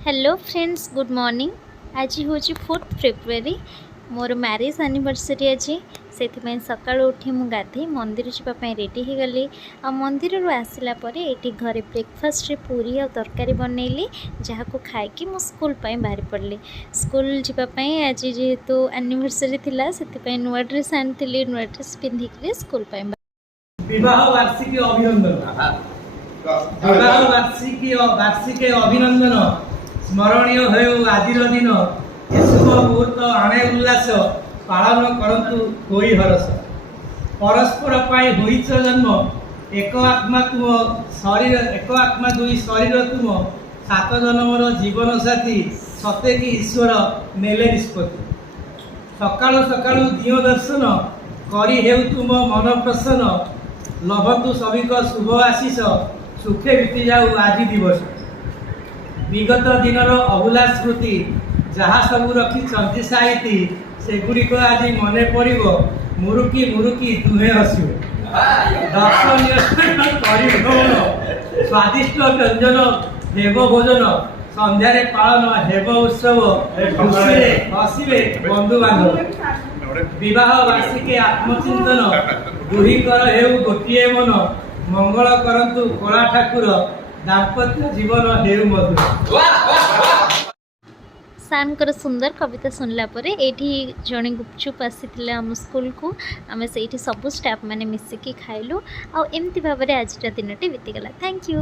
Hello friends, good morning. आज हूँ 4 February, मोर marriage anniversary आज से सका उठी मु गाधे मंदिर जावाई रेडी हो गली। आ मंदिर आसला ये घरे ब्रेकफास्ट पूरी और तरकारी बनैली, जहाँ को खाई मु स्कूल बाहरी पड़ली। स्कूल जावाई आज जेहेतु एनिवर्सरी थिला से नुआ ड्रेस आनी, नुआ ड्रेस पिंधिक स्कूल विवाह वार्षिकी अभिनंदन। विवाह वार्षिकी अभिनंदन स्मरणीय हो आज दिन ए शुभ मुहूर्त आणे उल्लास पालन करतु कोई हरस। परस्पर पाई होइच जन्म एक आत्मा तुम शरीर, एक आत्मा दुई शरीर तुम सात जन्मर जीवन साथी सते कि ईश्वर नेले निष्पत्ति। सकाळु सकाळु दियो दर्शन करी हेउ तुम मन प्रसन्न। लभतु सभिक शुभ आशीष सुखे बीती जाऊ आज दिवस। विगत दिनर अभुला स्मृति जहाँ सब रखी चंदी साइती सेगुड़िक आज मन पड़ब। मुरुकी मुरुकी दुहे हसु दर्शनीय स्वादिष्ट व्यंजन देव भोजन संध्यारे पालन हेब उत्सव खुशी हसवे बंधु बांधव। विवाह वार्षिकी आत्मचिंतन दुहीकर हेउ गोटे मन मंगल करंतु कला ठाकुर दाम्पत्य जीवन हेउ मधुर। सार सुंदर कविता सुनला ये जड़े गुपचुप आसी आम स्कूल को आम से सब स्टाफ मैंने मिसिकी खाइलु। आमती भाव आज दिन बीतीगला। Thank you.